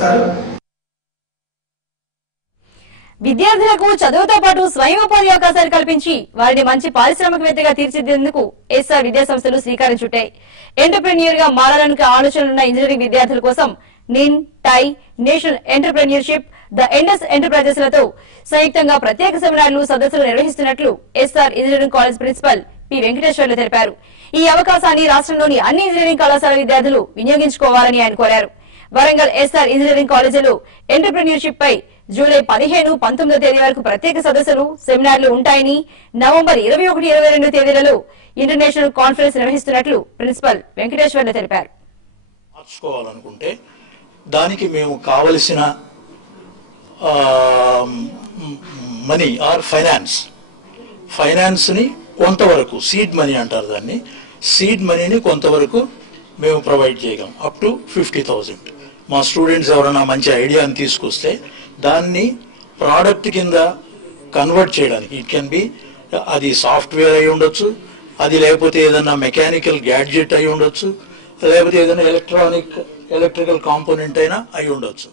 తెలియజేస్తారు. విద్యార్థులకు చదువుతో పాటు స్వయం ఉపాధి అవకాశాలు కల్పించి వారిని మంచి పారిశ్రామికవేత్తగా తీర్చిదిద్దేందుకు ఎస్ఆర్ విద్యా సంస్థలు శ్రీకారం చుట్టాయి. ఎంటర్ప్రెన్యూర్ గా మారాలనుకునే ఆలోచనలున్న ఇంజనీరింగ్ విద్యార్థుల కోసం నిన్, TiE, national entrepreneurship, the Indus enterprises లతో సంయుక్తంగా ప్రత్యేక సెమినార్లు, సదస్సులు నిర్వహిస్తున్నట్లు SR engineering college principal P Venkateswarlu తెలిపారు. ఈ అవకాశాన్ని రాష్ట్రంలోని అన్ని ఇంజనీరింగ్ కళాశాల విద్యార్థులు వినియోగించుకోవాలని ఆయన కోరారు. వరంగల్ ఎస్ఆర్ ఇంజనీరింగ్ కాలేజీలో ఎంటర్ప్రెన్యూర్షిప్ పై జూలై 15, 19 తేదీ వరకు ప్రత్యేక సదస్సులు, సెమినార్లు ఉంటాయని, నవంబర్ 21, 22 తేదీలలో ఇంటర్నేషనల్ కాన్ఫరెన్స్ నిర్వహిస్తున్నట్లు ప్రిన్సిపల్ వెంకటేశ్వర్లు తెలిపారు. మార్చుకోవాలనుకుంటే దానికి మేము కావలసిన మనీ ఆర్ ఫైనాన్స్ ని కొంతవరకు సీడ్ మనీ అంటారు, దాన్ని సీడ్ మనీని కొంతవరకు మేము ప్రొవైడ్ చేయగలం. Up to 50,000. మా స్టూడెంట్స్ ఎవరైనా మంచి ఐడియాని తీసుకొస్తే దాన్ని ప్రోడక్ట్ కింద కన్వర్ట్ చేయడానికి, ఇట్ కెన్ బి అది సాఫ్ట్వేర్ అయి ఉండొచ్చు, అది లేకపోతే ఏదైనా మెకానికల్ గ్యాడ్జెట్ అయి ఉండొచ్చు, లేకపోతే ఏదైనా ఎలక్ట్రికల్ కాంపోనెంట్ అయినా అయి ఉండొచ్చు.